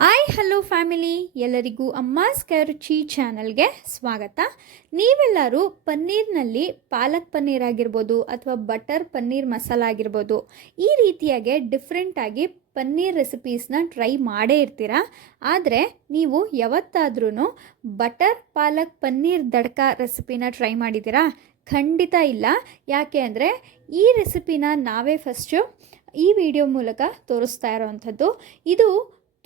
Hi hello family, ಎಲ್ಲರಿಗೂ ಅಮ್ಮಾಸ್ ಕೈರುಚಿ ಚಾನಲ್ಗೆ ಸ್ವಾಗತ. ನೀವೆಲ್ಲರೂ ಪನ್ನೀರ್ನಲ್ಲಿ ಪಾಲಕ್ ಪನ್ನೀರ್ ಆಗಿರ್ಬೋದು ಅಥವಾ ಬಟರ್ ಪನ್ನೀರ್ ಮಸಾಲ ಆಗಿರ್ಬೋದು, ಈ ರೀತಿಯಾಗಿ ಡಿಫ್ರೆಂಟಾಗಿ ಪನ್ನೀರ್ ರೆಸಿಪೀಸ್ನ ಟ್ರೈ ಮಾಡೇ ಇರ್ತೀರಾ. ಆದರೆ ನೀವು ಯಾವತ್ತಾದ್ರೂ ಬಟರ್ ಪಾಲಕ್ ಪನ್ನೀರ್ ದಡ್ಕ ರೆಸಿಪಿನ ಟ್ರೈ ಮಾಡಿದ್ದೀರಾ? ಖಂಡಿತ ಇಲ್ಲ. ಯಾಕೆ ಅಂದರೆ ಈ ರೆಸಿಪಿನ ನಾವೇ ಫಸ್ಟು ಈ ವಿಡಿಯೋ ಮೂಲಕ ತೋರಿಸ್ತಾ ಇರೋವಂಥದ್ದು. ಇದು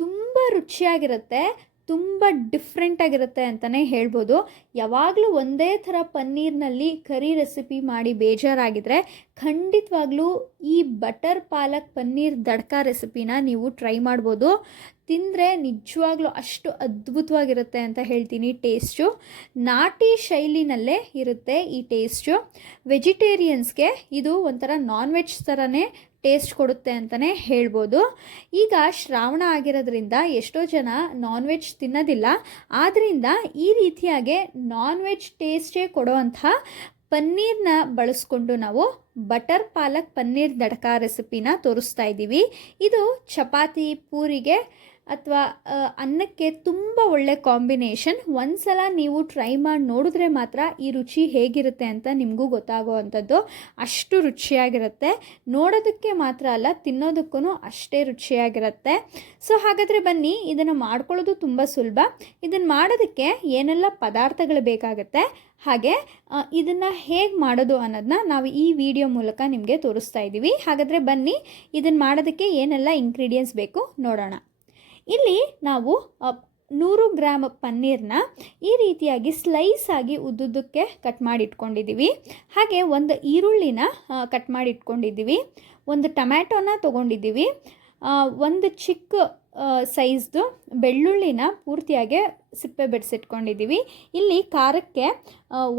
ತುಂಬ ರುಚಿಯಾಗಿರುತ್ತೆ, ತುಂಬ ಡಿಫ್ರೆಂಟಾಗಿರುತ್ತೆ ಅಂತಲೇ ಹೇಳ್ಬೋದು. ಯಾವಾಗಲೂ ಒಂದೇ ಥರ ಪನ್ನೀರ್ನಲ್ಲಿ ಕರಿ ರೆಸಿಪಿ ಮಾಡಿ ಬೇಜಾರಾಗಿದ್ದರೆ ಖಂಡಿತವಾಗ್ಲೂ ಈ ಬಟರ್ ಪಾಲಕ್ ಪನ್ನೀರ್ ದಡ್ಕ ರೆಸಿಪಿನ ನೀವು ಟ್ರೈ ಮಾಡ್ಬೋದು. ತಿಂದರೆ ನಿಜವಾಗ್ಲೂ ಅಷ್ಟು ಅದ್ಭುತವಾಗಿರುತ್ತೆ ಅಂತ ಹೇಳ್ತೀನಿ. ಟೇಸ್ಟು ನಾಟಿ ಶೈಲಿನಲ್ಲೇ ಇರುತ್ತೆ ಈ ಟೇಸ್ಟು. ವೆಜಿಟೇರಿಯನ್ಸ್ಗೆ ಇದು ಒಂಥರ ನಾನ್ ವೆಜ್ ಥರನೇ ಟೇಸ್ಟ್ ಕೊಡುತ್ತೆ ಅಂತಲೇ ಹೇಳ್ಬೋದು. ಈಗ ಶ್ರಾವಣ ಆಗಿರೋದ್ರಿಂದ ಎಷ್ಟೋ ಜನ ನಾನ್ ವೆಜ್ ತಿನ್ನೋದಿಲ್ಲ. ಆದ್ದರಿಂದ ಈ ರೀತಿಯಾಗಿ ನಾನ್ ವೆಜ್ ಟೇಸ್ಟೇ ಕೊಡುವಂಥ ಪನ್ನೀರ್ನ ಬಳಸ್ಕೊಂಡು ನಾವು ಬಟರ್ ಪಾಲಕ್ ಪನ್ನೀರ್ ದಡ್ಕ ರೆಸಿಪಿನ ತೋರಿಸ್ತಾ ಇದ್ದೀವಿ. ಇದು ಚಪಾತಿ, ಪೂರಿಗೆ ಅಥವಾ ಅನ್ನಕ್ಕೆ ತುಂಬ ಒಳ್ಳೆ ಕಾಂಬಿನೇಷನ್. ಒಂದ್ಸಲ ನೀವು ಟ್ರೈ ಮಾಡಿ ನೋಡಿದ್ರೆ ಮಾತ್ರ ಈ ರುಚಿ ಹೇಗಿರುತ್ತೆ ಅಂತ ನಿಮಗೂ ಗೊತ್ತಾಗೋ ಅಂಥದ್ದು. ಅಷ್ಟು ರುಚಿಯಾಗಿರುತ್ತೆ. ನೋಡೋದಕ್ಕೆ ಮಾತ್ರ ಅಲ್ಲ, ತಿನ್ನೋದಕ್ಕೂ ಅಷ್ಟೇ ರುಚಿಯಾಗಿರುತ್ತೆ. ಸೊ ಹಾಗಾದರೆ ಬನ್ನಿ, ಇದನ್ನು ಮಾಡ್ಕೊಳ್ಳೋದು ತುಂಬ ಸುಲಭ. ಇದನ್ನು ಮಾಡೋದಕ್ಕೆ ಏನೆಲ್ಲ ಪದಾರ್ಥಗಳು ಬೇಕಾಗುತ್ತೆ, ಹಾಗೆ ಇದನ್ನು ಹೇಗೆ ಮಾಡೋದು ಅನ್ನೋದನ್ನ ನಾವು ಈ ವಿಡಿಯೋ ಮೂಲಕ ನಿಮಗೆ ತೋರಿಸ್ತಾ ಇದ್ದೀವಿ. ಹಾಗಾದರೆ ಬನ್ನಿ, ಇದನ್ನು ಮಾಡೋದಕ್ಕೆ ಏನೆಲ್ಲ ಇಂಗ್ರೀಡಿಯೆಂಟ್ಸ್ ಬೇಕು ನೋಡೋಣ. ಇಲ್ಲಿ ನಾವು 100 ಗ್ರಾಮ್ ಪನ್ನೀರ್ನ ಈ ರೀತಿಯಾಗಿ ಸ್ಲೈಸ್ ಆಗಿ ಉದ್ದುದ್ದಕ್ಕೆ ಕಟ್ ಮಾಡಿ ಇಟ್ಕೊಂಡಿದ್ದೀವಿ. ಹಾಗೆ ಒಂದು ಈರುಳ್ಳಿನ ಕಟ್ ಮಾಡಿ ಇಟ್ಕೊಂಡಿದ್ದೀವಿ. ಒಂದು ಟೊಮ್ಯಾಟೋನ ತೊಗೊಂಡಿದ್ದೀವಿ. ಒಂದು ಚಿಕ್ಕ ಸೈಜ್ದು ಬೆಳ್ಳುಳ್ಳಿನ ಪೂರ್ತಿಯಾಗಿ ಸಿಪ್ಪೆ ಬಿಡಿಸಿಟ್ಕೊಂಡಿದ್ದೀವಿ. ಇಲ್ಲಿ ಖಾರಕ್ಕೆ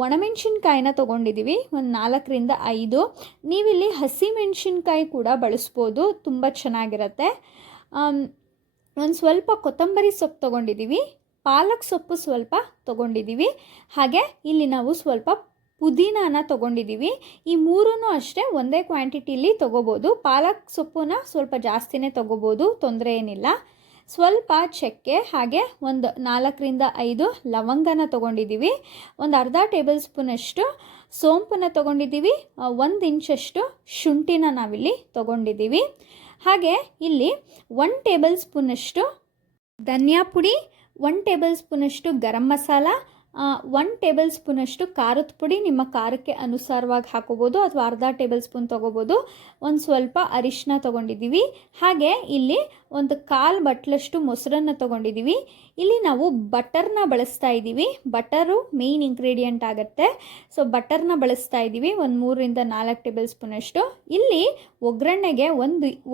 ಒಣಮೆಣಸಿನ್ಕಾಯಿನ ತೊಗೊಂಡಿದ್ದೀವಿ, ಒಂದು 4ರಿಂದ 5. ನೀವಿಲ್ಲಿ ಹಸಿಮೆಣಸಿನ್ಕಾಯಿ ಕೂಡ ಬಳಸ್ಬೋದು, ತುಂಬ ಚೆನ್ನಾಗಿರುತ್ತೆ. ಒಂದು ಸ್ವಲ್ಪ ಕೊತ್ತಂಬರಿ ಸೊಪ್ಪು ತೊಗೊಂಡಿದ್ದೀವಿ. ಪಾಲಕ್ ಸೊಪ್ಪು ಸ್ವಲ್ಪ ತೊಗೊಂಡಿದ್ದೀವಿ. ಹಾಗೆ ಇಲ್ಲಿ ನಾವು ಸ್ವಲ್ಪ ಪುದೀನಾನ ತೊಗೊಂಡಿದ್ದೀವಿ. ಈ ಮೂರೂ ಅಷ್ಟೇ ಒಂದೇ ಕ್ವಾಂಟಿಟಿಲಿ ತೊಗೋಬೋದು. ಪಾಲಕ್ ಸೊಪ್ಪನ್ನ ಸ್ವಲ್ಪ ಜಾಸ್ತಿನೇ ತೊಗೋಬೋದು, ತೊಂದರೆ ಏನಿಲ್ಲ. ಸ್ವಲ್ಪ ಚಕ್ಕೆ, ಹಾಗೆ ಒಂದು 4ರಿಂದ 5 ಲವಂಗನ ತೊಗೊಂಡಿದ್ದೀವಿ. ಒಂದು ಅರ್ಧ ಟೇಬಲ್ ಸ್ಪೂನಷ್ಟು ಸೋಂಪನ್ನು ತೊಗೊಂಡಿದ್ದೀವಿ. 1 ಇಂಚಷ್ಟು ಶುಂಠಿನ ನಾವಿಲ್ಲಿ ತೊಗೊಂಡಿದ್ದೀವಿ. ಹಾಗೆ ಇಲ್ಲಿ 1 ಟೇಬಲ್ ಸ್ಪೂನಷ್ಟು ಧನಿಯಾ ಪುಡಿ, 1 ಟೇಬಲ್ ಸ್ಪೂನಷ್ಟು ಗರಂ ಮಸಾಲ, 1 ಟೇಬಲ್ ಸ್ಪೂನಷ್ಟು ಖಾರದ ಪುಡಿ, ನಿಮ್ಮ ಖಾರಕ್ಕೆ ಅನುಸಾರವಾಗಿ ಹಾಕೋಬೋದು ಅಥವಾ ಅರ್ಧ ಟೇಬಲ್ ಸ್ಪೂನ್ ತೊಗೋಬೋದು. ಒಂದು ಸ್ವಲ್ಪ ಅರಿಶಿನ ತೊಗೊಂಡಿದ್ದೀವಿ. ಹಾಗೆ ಇಲ್ಲಿ ಒಂದು 1/4 ಬಟ್ಲಷ್ಟು ಮೊಸರನ್ನು ತೊಗೊಂಡಿದ್ದೀವಿ. ಇಲ್ಲಿ ನಾವು ಬಟರ್ನ ಬಳಸ್ತಾ ಇದ್ದೀವಿ. ಬಟರು ಮೇಯ್ನ್ ಇಂಗ್ರೀಡಿಯೆಂಟ್ ಆಗುತ್ತೆ. ಸೊ ಬಟರ್ನ ಬಳಸ್ತಾ ಇದ್ದೀವಿ, ಒಂದು 3ರಿಂದ 4 ಟೇಬಲ್ ಸ್ಪೂನಷ್ಟು. ಇಲ್ಲಿ ಒಗ್ಗರಣೆಗೆ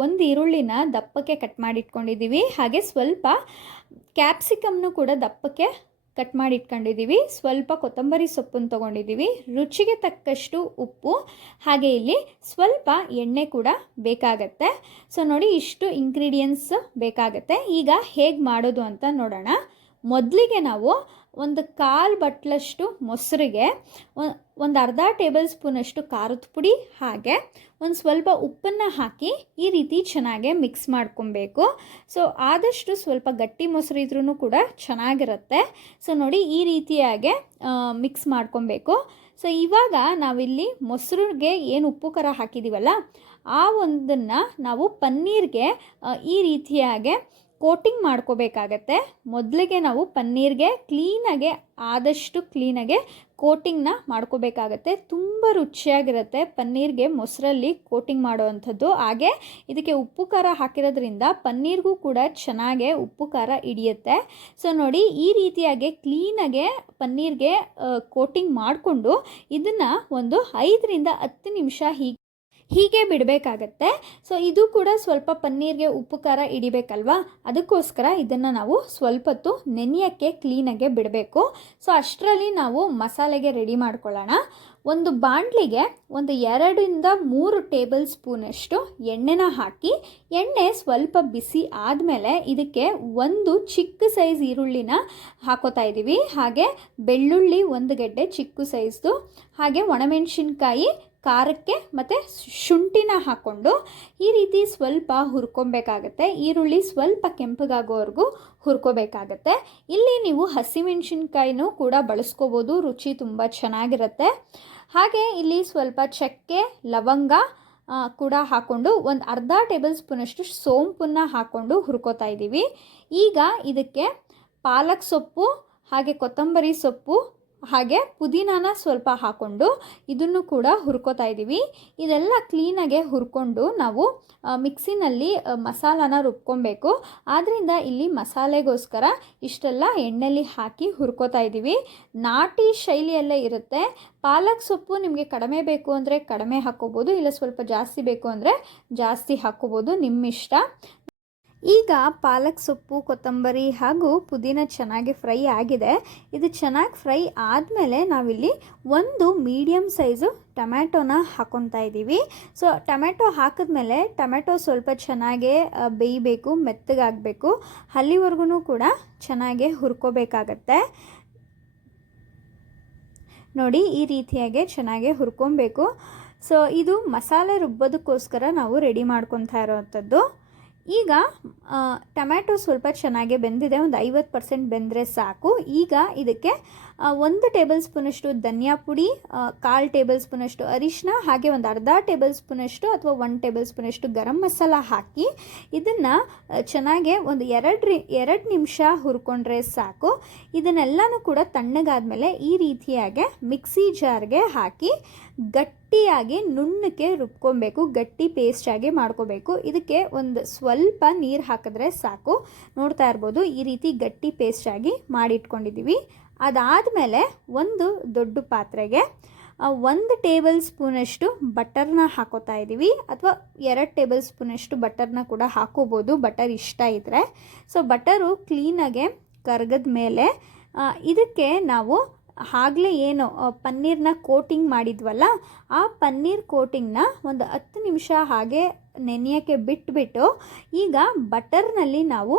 ಒಂದು ಈರುಳ್ಳಿನ ದಪ್ಪಕ್ಕೆ ಕಟ್ ಮಾಡಿ ಇಟ್ಕೊಂಡಿದ್ದೀವಿ. ಹಾಗೆ ಸ್ವಲ್ಪ ಕ್ಯಾಪ್ಸಿಕಮ್ನು ಕೂಡ ದಪ್ಪಕ್ಕೆ ಕಟ್ ಮಾಡಿ ಇಟ್ಕೊಂಡಿದ್ದೀವಿ. ಸ್ವಲ್ಪ ಕೊತ್ತಂಬರಿ ಸೊಪ್ಪನ್ನು ತೊಗೊಂಡಿದ್ದೀವಿ. ರುಚಿಗೆ ತಕ್ಕಷ್ಟು ಉಪ್ಪು, ಹಾಗೆ ಇಲ್ಲಿ ಸ್ವಲ್ಪ ಎಣ್ಣೆ ಕೂಡ ಬೇಕಾಗತ್ತೆ. ಸೊ ನೋಡಿ, ಇಷ್ಟು ಇಂಗ್ರೀಡಿಯೆಂಟ್ಸ್ ಬೇಕಾಗತ್ತೆ. ಈಗ ಹೇಗೆ ಮಾಡೋದು ಅಂತ ನೋಡೋಣ. ಮೊದಲಿಗೆ ನಾವು ಒಂದು 1/4 ಬಟ್ಲಷ್ಟು ಮೊಸರಿಗೆ ಒಂದು ಅರ್ಧ ಟೇಬಲ್ ಸ್ಪೂನಷ್ಟು ಖಾರದ ಪುಡಿ, ಹಾಗೆ ಒಂದು ಸ್ವಲ್ಪ ಉಪ್ಪನ್ನು ಹಾಕಿ ಈ ರೀತಿ ಚೆನ್ನಾಗಿ ಮಿಕ್ಸ್ ಮಾಡ್ಕೊಬೇಕು. ಸೊ ಆದಷ್ಟು ಸ್ವಲ್ಪ ಗಟ್ಟಿ ಮೊಸರು ಇದ್ರೂ ಕೂಡ ಚೆನ್ನಾಗಿರುತ್ತೆ. ಸೊ ನೋಡಿ, ಈ ರೀತಿಯಾಗಿ ಮಿಕ್ಸ್ ಮಾಡ್ಕೊಬೇಕು. ಸೊ ಇವಾಗ ನಾವಿಲ್ಲಿ ಮೊಸರಿಗೆ ಏನು ಉಪ್ಪು ಖಾರ ಹಾಕಿದ್ದೀವಲ್ಲ, ಆ ಒಂದನ್ನು ನಾವು ಪನ್ನೀರ್ಗೆ ಈ ರೀತಿಯಾಗಿ ಕೋಟಿಂಗ್ ಮಾಡ್ಕೋಬೇಕಾಗತ್ತೆ. ಮೊದಲಿಗೆ ನಾವು ಪನ್ನೀರ್ಗೆ ಆದಷ್ಟು ಕ್ಲೀನಾಗೆ ಕೋಟಿಂಗ್ನ ಮಾಡ್ಕೋಬೇಕಾಗತ್ತೆ. ತುಂಬ ರುಚಿಯಾಗಿರುತ್ತೆ ಪನ್ನೀರ್ಗೆ ಮೊಸರಲ್ಲಿ ಕೋಟಿಂಗ್ ಮಾಡೋವಂಥದ್ದು. ಹಾಗೆ ಇದಕ್ಕೆ ಉಪ್ಪು ಖಾರ ಹಾಕಿರೋದ್ರಿಂದ ಪನ್ನೀರ್ಗೂ ಕೂಡ ಚೆನ್ನಾಗೆ ಉಪ್ಪು ಖಾರ ಹಿಡಿಯುತ್ತೆ. ಸೊ ನೋಡಿ, ಈ ರೀತಿಯಾಗಿ ಕ್ಲೀನಾಗೆ ಪನ್ನೀರ್ಗೆ ಕೋಟಿಂಗ್ ಮಾಡಿಕೊಂಡು ಇದನ್ನು ಒಂದು 5ರಿಂದ 10 ನಿಮಿಷ ಹೀಗೆ ಬಿಡಬೇಕಾಗತ್ತೆ. ಸೊ ಇದು ಕೂಡ ಸ್ವಲ್ಪ ಪನ್ನೀರ್ಗೆ ಉಪ್ಪು ಖಾರ ಹಿಡಿಬೇಕಲ್ವಾ, ಅದಕ್ಕೋಸ್ಕರ ಇದನ್ನು ನಾವು ಸ್ವಲ್ಪ ಹೊತ್ತು ನೆನೆಯೋಕ್ಕೆ ಕ್ಲೀನಾಗೆ ಬಿಡಬೇಕು. ಸೊ ಅಷ್ಟರಲ್ಲಿ ನಾವು ಮಸಾಲೆಗೆ ರೆಡಿ ಮಾಡ್ಕೊಳ್ಳೋಣ. ಒಂದು ಬಾಣಲಿಗೆ ಒಂದು 2ರಿಂದ 3 ಟೇಬಲ್ ಸ್ಪೂನಷ್ಟು ಎಣ್ಣೆನ ಹಾಕಿ, ಎಣ್ಣೆ ಸ್ವಲ್ಪ ಬಿಸಿ ಆದಮೇಲೆ ಇದಕ್ಕೆ ಒಂದು ಚಿಕ್ಕ ಸೈಜ್ ಈರುಳ್ಳಿನ ಹಾಕೋತಾ ಇದ್ದೀವಿ. ಹಾಗೆ ಬೆಳ್ಳುಳ್ಳಿ 1 ಗೆಡ್ಡೆ ಚಿಕ್ಕ ಸೈಜ್ದು, ಹಾಗೆ ಒಣಮೆಣಸಿನ್ಕಾಯಿ ಖಾರಕ್ಕೆ ಮತ್ತು ಶುಂಠಿನ ಹಾಕ್ಕೊಂಡು ಈ ರೀತಿ ಸ್ವಲ್ಪ ಹುರ್ಕೊಬೇಕಾಗತ್ತೆ. ಈರುಳ್ಳಿ ಸ್ವಲ್ಪ ಕೆಂಪಗಾಗೋವರೆಗೂ ಹುರ್ಕೋಬೇಕಾಗತ್ತೆ. ಇಲ್ಲಿ ನೀವು ಹಸಿಮೆಣಸಿನ್ಕಾಯಿನೂ ಕೂಡ ಬಳಸ್ಕೋಬೋದು, ರುಚಿ ತುಂಬ ಚೆನ್ನಾಗಿರುತ್ತೆ. ಹಾಗೆ ಇಲ್ಲಿ ಸ್ವಲ್ಪ ಚಕ್ಕೆ, ಲವಂಗ ಕೂಡ ಹಾಕ್ಕೊಂಡು ಒಂದು ಅರ್ಧ ಟೇಬಲ್ ಸ್ಪೂನಷ್ಟು ಸೋಂಪನ್ನು ಹಾಕ್ಕೊಂಡು ಹುರ್ಕೋತಾ ಇದ್ದೀವಿ. ಈಗ ಇದಕ್ಕೆ ಪಾಲಕ್ ಸೊಪ್ಪು ಹಾಗೆ ಕೊತ್ತಂಬರಿ ಸೊಪ್ಪು ಹಾಗೆ ಪುದೀನಾನ ಸ್ವಲ್ಪ ಹಾಕ್ಕೊಂಡು ಇದನ್ನು ಕೂಡ ಹುರ್ಕೋತಾ ಇದ್ದೀವಿ. ಇದೆಲ್ಲ ಕ್ಲೀನಾಗೆ ಹುರ್ಕೊಂಡು ನಾವು ಮಿಕ್ಸಿನಲ್ಲಿ ಮಸಾಲಾನ ರುಬ್ಕೊಬೇಕು. ಆದ್ದರಿಂದ ಇಲ್ಲಿ ಮಸಾಲೆಗೋಸ್ಕರ ಇಷ್ಟೆಲ್ಲ ಎಣ್ಣೆಲಿ ಹಾಕಿ ಹುರ್ಕೋತಾ ಇದ್ದೀವಿ. ನಾಟಿ ಶೈಲಿಯಲ್ಲೇ ಇರುತ್ತೆ. ಪಾಲಕ್ ಸೊಪ್ಪು ನಿಮಗೆ ಕಡಿಮೆ ಬೇಕು ಅಂದರೆ ಕಡಿಮೆ ಹಾಕ್ಕೋಬೋದು, ಇಲ್ಲ ಸ್ವಲ್ಪ ಜಾಸ್ತಿ ಬೇಕು ಅಂದರೆ ಜಾಸ್ತಿ ಹಾಕ್ಕೋಬೋದು, ನಿಮ್ಮಿಷ್ಟ. ಈಗ ಪಾಲಕ್ ಸೊಪ್ಪು, ಕೊತ್ತಂಬರಿ ಹಾಗೂ ಪುದೀನ ಚೆನ್ನಾಗಿ ಫ್ರೈ ಆಗಿದೆ. ಇದು ಚೆನ್ನಾಗಿ ಫ್ರೈ ಆದಮೇಲೆ ನಾವಿಲ್ಲಿ ಒಂದು ಮೀಡಿಯಮ್ ಸೈಜು ಟೊಮ್ಯಾಟೋನ ಹಾಕ್ಕೊತಾ ಇದ್ದೀವಿ. ಸೊ ಟೊಮ್ಯಾಟೊ ಹಾಕಿದ್ಮೇಲೆ ಟೊಮ್ಯಾಟೊ ಸ್ವಲ್ಪ ಚೆನ್ನಾಗೇ ಬೇಯಬೇಕು, ಮೆತ್ತಗಾಗಬೇಕು. ಅಲ್ಲಿವರೆಗೂ ಕೂಡ ಚೆನ್ನಾಗೇ ಹುರ್ಕೋಬೇಕಾಗತ್ತೆ. ನೋಡಿ, ಈ ರೀತಿಯಾಗಿ ಚೆನ್ನಾಗೇ ಹುರ್ಕೊಬೇಕು. ಸೊ ಇದು ಮಸಾಲೆ ರುಬ್ಬೋದಕ್ಕೋಸ್ಕರ ನಾವು ರೆಡಿ ಮಾಡ್ಕೊತಾ ಇರೋವಂಥದ್ದು. ಈಗ ಟೊಮ್ಯಾಟೊ ಸ್ವಲ್ಪ ಚೆನ್ನಾಗಿ ಬೆಂದಿದೆ, ಒಂದು 50% ಬೆಂದರೆ ಸಾಕು. ಈಗ ಇದಕ್ಕೆ 1 ಟೇಬಲ್ ಸ್ಪೂನಷ್ಟು ಧನಿಯಾ ಪುಡಿ, 1/4 ಟೇಬಲ್ ಸ್ಪೂನಷ್ಟು ಅರಿಶಿನ, ಹಾಗೆ ಒಂದು ಅರ್ಧ ಟೇಬಲ್ ಸ್ಪೂನಷ್ಟು ಅಥವಾ 1 ಟೇಬಲ್ ಸ್ಪೂನಷ್ಟು ಗರಂ ಮಸಾಲ ಹಾಕಿ ಇದನ್ನು ಚೆನ್ನಾಗೆ ಒಂದು 2 ನಿಮಿಷ ಹುರ್ಕೊಂಡ್ರೆ ಸಾಕು. ಇದನ್ನೆಲ್ಲನೂ ಕೂಡ ತಣ್ಣಗಾದ್ಮೇಲೆ ಈ ರೀತಿಯಾಗಿ ಮಿಕ್ಸಿ ಜಾರ್ಗೆ ಹಾಕಿ ಗಟ್ಟಿಯಾಗಿ ನುಣ್ಣಕ್ಕೆ ರುಬ್ಕೊಬೇಕು, ಗಟ್ಟಿ ಪೇಸ್ಟಾಗಿ ಮಾಡ್ಕೋಬೇಕು. ಇದಕ್ಕೆ ಒಂದು ಸ್ವಲ್ಪ ನೀರು ಹಾಕಿದ್ರೆ ಸಾಕು. ನೋಡ್ತಾ ಇರ್ಬೋದು, ಈ ರೀತಿ ಗಟ್ಟಿ ಪೇಸ್ಟಾಗಿ ಮಾಡಿಟ್ಕೊಂಡಿದ್ದೀವಿ. ಅದಾದಮೇಲೆ ಒಂದು ದೊಡ್ಡ ಪಾತ್ರೆಗೆ 1 ಟೇಬಲ್ ಸ್ಪೂನಷ್ಟು ಬಟರ್ನ ಹಾಕೋತಾ ಇದ್ದೀವಿ, ಅಥವಾ 2 ಟೇಬಲ್ ಸ್ಪೂನಷ್ಟು ಬಟರ್ನ ಕೂಡ ಹಾಕೋಬೋದು, ಬಟರ್ ಇಷ್ಟ ಇದ್ದರೆ. ಸೊ ಬಟರು ಕ್ಲೀನಾಗೆ ಕರಗದ ಮೇಲೆ ಇದಕ್ಕೆ ನಾವು ಆಗಲೇ ಏನು ಪನ್ನೀರ್ನ ಕೋಟಿಂಗ್ ಮಾಡಿದ್ವಲ್ಲ, ಆ ಪನ್ನೀರ್ ಕೋಟಿಂಗ್ನ ಒಂದು 10 ನಿಮಿಷ ಹಾಗೆ ನೆನೆಯೋಕ್ಕೆ ಬಿಟ್ಬಿಟ್ಟು ಈಗ ಬಟರ್ನಲ್ಲಿ ನಾವು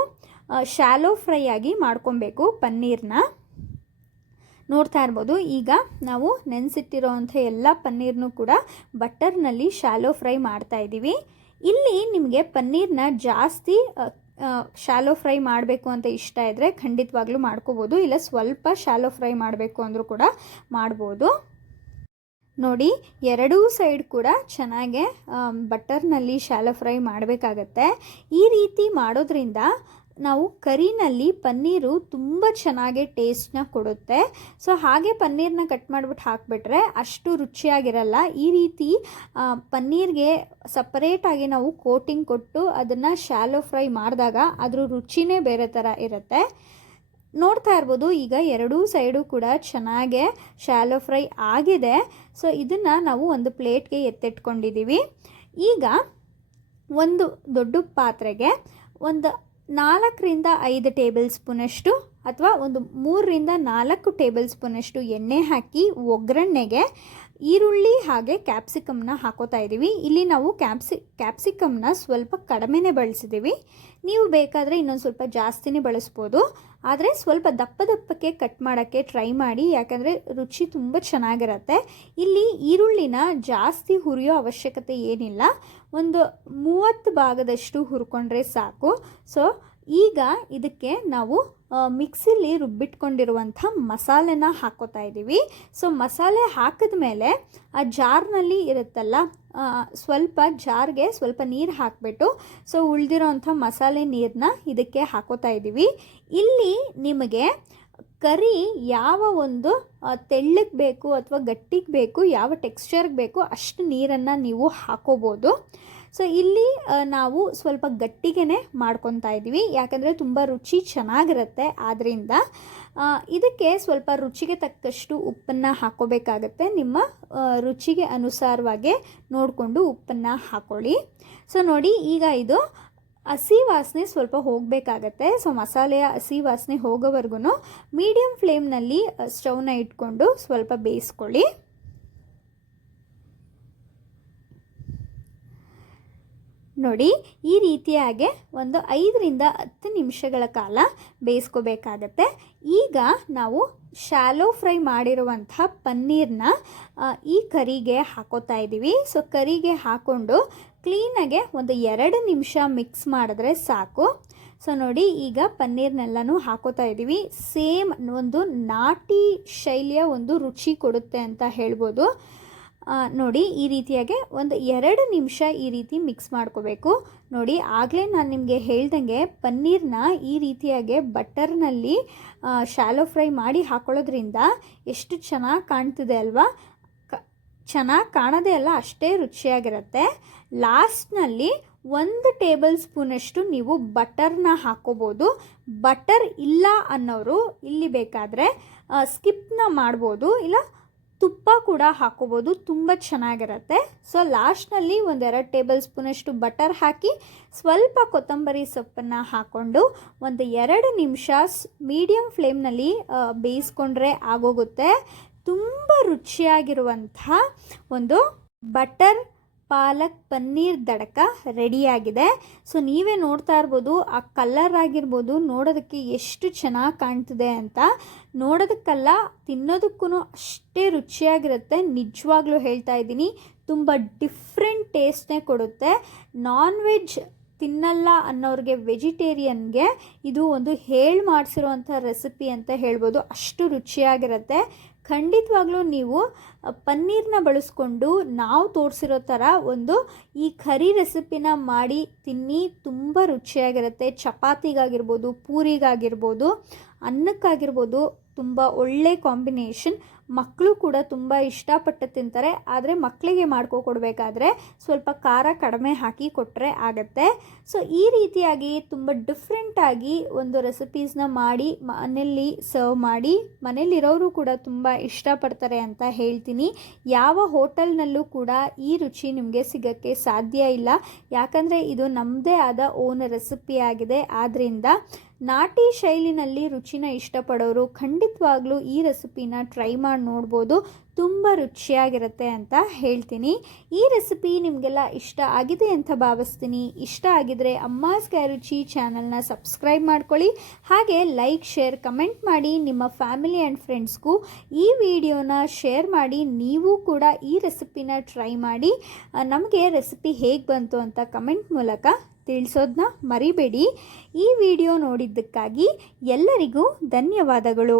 ಶಾಲೋ ಫ್ರೈ ಆಗಿ ಮಾಡ್ಕೊಬೇಕು ಪನ್ನೀರ್ನ. ನೋಡ್ತಾ ಇರ್ಬೋದು, ಈಗ ನಾವು ನೆನೆಸಿಟ್ಟಿರೋವಂಥ ಎಲ್ಲ ಪನ್ನೀರ್ನೂ ಕೂಡ ಬಟರ್ನಲ್ಲಿ ಶಾಲೋ ಫ್ರೈ ಮಾಡ್ತಾ ಇದ್ದೀವಿ. ಇಲ್ಲಿ ನಿಮಗೆ ಪನ್ನೀರ್ನ ಜಾಸ್ತಿ ಶಾಲೋ ಫ್ರೈ ಮಾಡಬೇಕು ಅಂತ ಇಷ್ಟ ಇದ್ದರೆ ಖಂಡಿತವಾಗ್ಲೂ ಮಾಡ್ಕೋಬೋದು, ಇಲ್ಲ ಸ್ವಲ್ಪ ಶಾಲೋ ಫ್ರೈ ಮಾಡಬೇಕು ಅಂದರೂ ಕೂಡ ಮಾಡ್ಬೋದು. ನೋಡಿ, ಎರಡೂ ಸೈಡ್ ಕೂಡ ಚೆನ್ನಾಗೆ ಬಟರ್ನಲ್ಲಿ ಶಾಲೋ ಫ್ರೈ ಮಾಡಬೇಕಾಗತ್ತೆ. ಈ ರೀತಿ ಮಾಡೋದ್ರಿಂದ ನಾವು ಕರಿನಲ್ಲಿ ಪನ್ನೀರು ತುಂಬ ಚೆನ್ನಾಗಿ ಟೇಸ್ಟ್ನ ಕೊಡುತ್ತೆ. ಸೊ ಹಾಗೆ ಪನ್ನೀರ್ನ ಕಟ್ ಮಾಡಿಬಿಟ್ಟು ಹಾಕಿಬಿಟ್ರೆ ಅಷ್ಟು ರುಚಿಯಾಗಿರಲ್ಲ. ಈ ರೀತಿ ಪನ್ನೀರ್ಗೆ ಸಪರೇಟಾಗಿ ನಾವು ಕೋಟಿಂಗ್ ಕೊಟ್ಟು ಅದನ್ನು ಶಾಲೋ ಫ್ರೈ ಮಾಡಿದಾಗ ಅದ್ರ ರುಚಿನೇ ಬೇರೆ ಥರ ಇರುತ್ತೆ. ನೋಡ್ತಾ ಇರ್ಬೋದು, ಈಗ ಎರಡೂ ಸೈಡು ಕೂಡ ಚೆನ್ನಾಗೆ ಶಾಲೋ ಫ್ರೈ ಆಗಿದೆ. ಸೊ ಇದನ್ನು ನಾವು ಒಂದು ಪ್ಲೇಟ್ಗೆ ಎತ್ತಿಟ್ಕೊಂಡಿದ್ದೀವಿ. ಈಗ ಒಂದು ದೊಡ್ಡ ಪಾತ್ರೆಗೆ ಒಂದು 4-5 ಟೇಬಲ್ ಸ್ಪೂನಷ್ಟು ಅಥವಾ ಒಂದು 3-4 ಟೇಬಲ್ ಸ್ಪೂನಷ್ಟು ಎಣ್ಣೆ ಹಾಕಿ ಒಗ್ಗರಣೆಗೆ ಈರುಳ್ಳಿ ಹಾಗೆ ಕ್ಯಾಪ್ಸಿಕಮ್ನ ಹಾಕೋತಾ ಇದ್ದೀವಿ. ಇಲ್ಲಿ ನಾವು ಕ್ಯಾಪ್ಸಿಕಮ್ನ ಸ್ವಲ್ಪ ಕಡಿಮೆನೇ ಬಳಸಿದ್ದೀವಿ. ನೀವು ಬೇಕಾದರೆ ಇನ್ನೊಂದು ಸ್ವಲ್ಪ ಜಾಸ್ತಿನೇ ಬಳಸ್ಬೋದು, ಆದರೆ ಸ್ವಲ್ಪ ದಪ್ಪಕ್ಕೆ ಕಟ್ ಮಾಡೋಕ್ಕೆ ಟ್ರೈ ಮಾಡಿ, ಯಾಕಂದರೆ ರುಚಿ ತುಂಬ ಚೆನ್ನಾಗಿರುತ್ತೆ. ಇಲ್ಲಿ ಈರುಳ್ಳಿನ ಜಾಸ್ತಿ ಹುರಿಯೋ ಅವಶ್ಯಕತೆ ಏನಿಲ್ಲ, ಒಂದು 30 ಭಾಗದಷ್ಟು ಹುರ್ಕೊಂಡ್ರೆ ಸಾಕು. ಸೊ ಈಗ ಇದಕ್ಕೆ ನಾವು ಮಿಕ್ಸಿಲಿ ರುಬ್ಬಿಟ್ಕೊಂಡಿರುವಂಥ ಮಸಾಲೆನ ಹಾಕ್ಕೋತಾ ಇದ್ದೀವಿ. ಸೊ ಮಸಾಲೆ ಹಾಕಿದ ಮೇಲೆ ಆ ಜಾರ್ನಲ್ಲಿ ಇರುತ್ತಲ್ಲ, ಸ್ವಲ್ಪ ಜಾರ್ಗೆ ಸ್ವಲ್ಪ ನೀರು ಹಾಕಿಬಿಟ್ಟು ಸೊ ಉಳಿದಿರೋವಂಥ ಮಸಾಲೆ ನೀರನ್ನ ಇದಕ್ಕೆ ಹಾಕೋತಾ ಇದ್ದೀವಿ. ಇಲ್ಲಿ ನಿಮಗೆ ಕರಿ ಯಾವ ಒಂದು ತೆಳ್ಳಗೆ ಬೇಕು ಅಥವಾ ಗಟ್ಟಿಗೆ ಬೇಕು, ಯಾವ ಟೆಕ್ಸ್ಚರ್ಗೆ ಬೇಕು ಅಷ್ಟು ನೀರನ್ನು ನೀವು ಹಾಕೋಬೋದು. ಸೊ ಇಲ್ಲಿ ನಾವು ಸ್ವಲ್ಪ ಗಟ್ಟಿಗೆ ಮಾಡ್ಕೊತಾ ಇದ್ದೀವಿ, ಯಾಕಂದರೆ ತುಂಬ ರುಚಿ ಚೆನ್ನಾಗಿರುತ್ತೆ. ಆದ್ದರಿಂದ ಇದಕ್ಕೆ ಸ್ವಲ್ಪ ರುಚಿಗೆ ತಕ್ಕಷ್ಟು ಉಪ್ಪನ್ನು ಹಾಕ್ಕೋಬೇಕಾಗತ್ತೆ. ನಿಮ್ಮ ರುಚಿಗೆ ಅನುಸಾರವಾಗಿ ನೋಡಿಕೊಂಡು ಉಪ್ಪನ್ನು ಹಾಕ್ಕೊಳ್ಳಿ. ಸೊ ನೋಡಿ, ಈಗ ಇದು ಹಸಿ ವಾಸನೆ ಸ್ವಲ್ಪ ಹೋಗಬೇಕಾಗತ್ತೆ. ಸೊ ಮಸಾಲೆಯ ಹಸಿ ವಾಸನೆ ಹೋಗೋವರೆಗೂ ಮೀಡಿಯಮ್ ಫ್ಲೇಮ್ನಲ್ಲಿ ಸ್ಟವ್ನ ಇಟ್ಕೊಂಡು ಸ್ವಲ್ಪ ಬೇಯಿಸ್ಕೊಳ್ಳಿ. ನೋಡಿ, ಈ ರೀತಿಯಾಗಿ ಒಂದು 5-10 ನಿಮಿಷಗಳ ಕಾಲ ಬೇಯಿಸ್ಕೋಬೇಕಾಗತ್ತೆ. ಈಗ ನಾವು ಶಾಲೋ ಫ್ರೈ ಮಾಡಿರುವಂಥ ಪನ್ನೀರನ್ನ ಈ ಕರಿಗೆ ಹಾಕೋತಾ ಇದ್ದೀವಿ. ಸೊ ಕರಿಗೆ ಹಾಕ್ಕೊಂಡು ಕ್ಲೀನಾಗೆ ಒಂದು 2 ನಿಮಿಷ ಮಿಕ್ಸ್ ಮಾಡಿದ್ರೆ ಸಾಕು. ಸೊ ನೋಡಿ, ಈಗ ಪನ್ನೀರ್ನೆಲ್ಲನೂ ಹಾಕೋತಾ ಇದ್ದೀವಿ. ಸೇಮ್ ಒಂದು ನಾಟಿ ಶೈಲಿಯ ಒಂದು ರುಚಿ ಕೊಡುತ್ತೆ ಅಂತ ಹೇಳ್ಬೋದು. ನೋಡಿ, ಈ ರೀತಿಯಾಗಿ ಒಂದು 2 ನಿಮಿಷ ಈ ರೀತಿ ಮಿಕ್ಸ್ ಮಾಡ್ಕೋಬೇಕು. ನೋಡಿ, ಆಗಲೇ ನಾನು ನಿಮಗೆ ಹೇಳ್ದಂಗೆ ಪನ್ನೀರನ್ನ ಈ ರೀತಿಯಾಗಿ ಬಟರ್ನಲ್ಲಿ ಶಾಲೋ ಫ್ರೈ ಮಾಡಿ ಹಾಕೊಳ್ಳೋದ್ರಿಂದ ಎಷ್ಟು ಚೆನ್ನಾಗಿ ಕಾಣ್ತಿದೆ ಅಲ್ವಾ. ಚೆನ್ನಾಗಿ ಕಾಣೋದೇ ಅಲ್ಲ, ಅಷ್ಟೇ ರುಚಿಯಾಗಿರುತ್ತೆ. ಲಾಸ್ಟ್ನಲ್ಲಿ 1 ಟೇಬಲ್ ಸ್ಪೂನಷ್ಟು ನೀವು ಬಟರ್ನ ಹಾಕೋಬೋದು. ಬಟರ್ ಇಲ್ಲ ಅನ್ನೋರು ಇಲ್ಲಿ ಬೇಕಾದರೆ ಸ್ಕಿಪ್ನ ಮಾಡ್ಬೋದು, ಇಲ್ಲ ತುಪ್ಪ ಕೂಡ ಹಾಕೋಬೋದು, ತುಂಬ ಚೆನ್ನಾಗಿರುತ್ತೆ. ಸೊ ಲಾಸ್ಟ್ನಲ್ಲಿ 1-2 ಟೇಬಲ್ ಸ್ಪೂನಷ್ಟು ಬಟರ್ ಹಾಕಿ ಸ್ವಲ್ಪ ಕೊತ್ತಂಬರಿ ಸೊಪ್ಪನ್ನು ಹಾಕ್ಕೊಂಡು ಒಂದು 2 ನಿಮಿಷ ಮೀಡಿಯಮ್ ಫ್ಲೇಮ್ನಲ್ಲಿ ಬೇಯಿಸ್ಕೊಂಡ್ರೆ ಆಗೋಗುತ್ತೆ. ತುಂಬ ರುಚಿಯಾಗಿರುವಂಥ ಒಂದು ಬಟರ್ ಪಾಲಕ್ ಪನ್ನೀರ್ ದಡಕ ರೆಡಿಯಾಗಿದೆ. ಸೊ ನೀವೇ ನೋಡ್ತಾ ಇರ್ಬೋದು, ಆ ಕಲರ್ ಆಗಿರ್ಬೋದು ನೋಡೋದಕ್ಕೆ ಎಷ್ಟು ಚೆನ್ನಾಗಿ ಕಾಣ್ತಿದೆ ಅಂತ. ನೋಡೋದಕ್ಕಲ್ಲ, ತಿನ್ನೋದಕ್ಕೂ ಅಷ್ಟೇ ರುಚಿಯಾಗಿರುತ್ತೆ. ನಿಜವಾಗ್ಲೂ ಹೇಳ್ತಾ ಇದ್ದೀನಿ, ತುಂಬ ಡಿಫ್ರೆಂಟ್ ಟೇಸ್ಟ್ನೇ ಕೊಡುತ್ತೆ. ನಾನ್ ವೆಜ್ ತಿನ್ನಲ್ಲ ಅನ್ನೋರಿಗೆ, ವೆಜಿಟೇರಿಯನ್ಗೆ ಇದು ಒಂದು ಮಾಡಿಸಿರುವಂಥ ರೆಸಿಪಿ ಅಂತ ಹೇಳ್ಬೋದು. ಅಷ್ಟು ರುಚಿಯಾಗಿರುತ್ತೆ. ಖಂಡಿತವಾಗ್ಲೂ ನೀವು ಪನ್ನೀರನ್ನ ಬಳಸ್ಕೊಂಡು ನಾವು ತೋರಿಸಿರೋ ಥರ ಒಂದು ಈ ಕರಿ ರೆಸಿಪಿನ ಮಾಡಿ ತಿನ್ನಿ. ತುಂಬ ರುಚಿಯಾಗಿರುತ್ತೆ. ಚಪಾತಿಗಾಗಿರ್ಬೋದು, ಪೂರಿಗಾಗಿರ್ಬೋದು, ಅನ್ನಕ್ಕಾಗಿರ್ಬೋದು ತುಂಬ ಒಳ್ಳೆ ಕಾಂಬಿನೇಷನ್. ಮಕ್ಕಳು ಕೂಡ ತುಂಬ ಇಷ್ಟಪಟ್ಟು ತಿಂತಾರೆ. ಆದರೆ ಮಕ್ಕಳಿಗೆ ಮಾಡ್ಕೊಡ್ಬೇಕಾದ್ರೆ ಸ್ವಲ್ಪ ಖಾರ ಕಡಿಮೆ ಹಾಕಿ ಕೊಟ್ಟರೆ ಆಗುತ್ತೆ. ಸೊ ಈ ರೀತಿಯಾಗಿ ತುಂಬ ಡಿಫ್ರೆಂಟಾಗಿ ಒಂದು ರೆಸಿಪೀಸ್ನ ಮಾಡಿ ಮನೆಯಲ್ಲಿ ಸರ್ವ್ ಮಾಡಿ ಮನೇಲಿರೋರು ಕೂಡ ತುಂಬ ಇಷ್ಟಪಡ್ತಾರೆ ಅಂತ ಹೇಳ್ತೀನಿ. ಯಾವ ಹೋಟೆಲ್ನಲ್ಲೂ ಕೂಡ ಈ ರುಚಿ ನಿಮಗೆ ಸಿಗೋಕ್ಕೆ ಸಾಧ್ಯ ಇಲ್ಲ. ಯಾಕಂದರೆ ಇದು ನಮ್ಮದೇ ಆದ ಓನ್ ರೆಸಿಪಿ ಆಗಿದೆ. ಆದ್ದರಿಂದ ನಾಟಿ ಶೈಲಿನಲ್ಲಿ ರುಚಿನ ಇಷ್ಟಪಡೋರು ಖಂಡಿತವಾಗ್ಲೂ ಈ ರೆಸಿಪಿನ ಟ್ರೈ ಮಾಡಿ ನೋಡ್ಬೋದು. ತುಂಬ ರುಚಿಯಾಗಿರುತ್ತೆ ಅಂತ ಹೇಳ್ತೀನಿ. ಈ ರೆಸಿಪಿ ನಿಮಗೆಲ್ಲ ಇಷ್ಟ ಆಗಿದೆ ಅಂತ ಭಾವಿಸ್ತೀನಿ. ಇಷ್ಟ ಆಗಿದರೆ ಅಮ್ಮಾಸ್ ಕೈ ರುಚಿ ಚಾನಲ್ನ ಸಬ್ಸ್ಕ್ರೈಬ್ ಮಾಡ್ಕೊಳ್ಳಿ. ಹಾಗೆ ಲೈಕ್, ಶೇರ್, ಕಮೆಂಟ್ ಮಾಡಿ. ನಿಮ್ಮ ಫ್ಯಾಮಿಲಿ ಆ್ಯಂಡ್ ಫ್ರೆಂಡ್ಸ್ಗೂ ಈ ವಿಡಿಯೋನ ಶೇರ್ ಮಾಡಿ. ನೀವು ಕೂಡ ಈ ರೆಸಿಪಿನ ಟ್ರೈ ಮಾಡಿ ನಮಗೆ ರೆಸಿಪಿ ಹೇಗೆ ಬಂತು ಅಂತ ಕಮೆಂಟ್ ಮೂಲಕ ತಿಳಿಸೋದನ್ನ ಮರಿಬೇಡಿ. ಈ ವಿಡಿಯೋ ನೋಡಿದ್ದಕ್ಕಾಗಿ ಎಲ್ಲರಿಗೂ ಧನ್ಯವಾದಗಳು.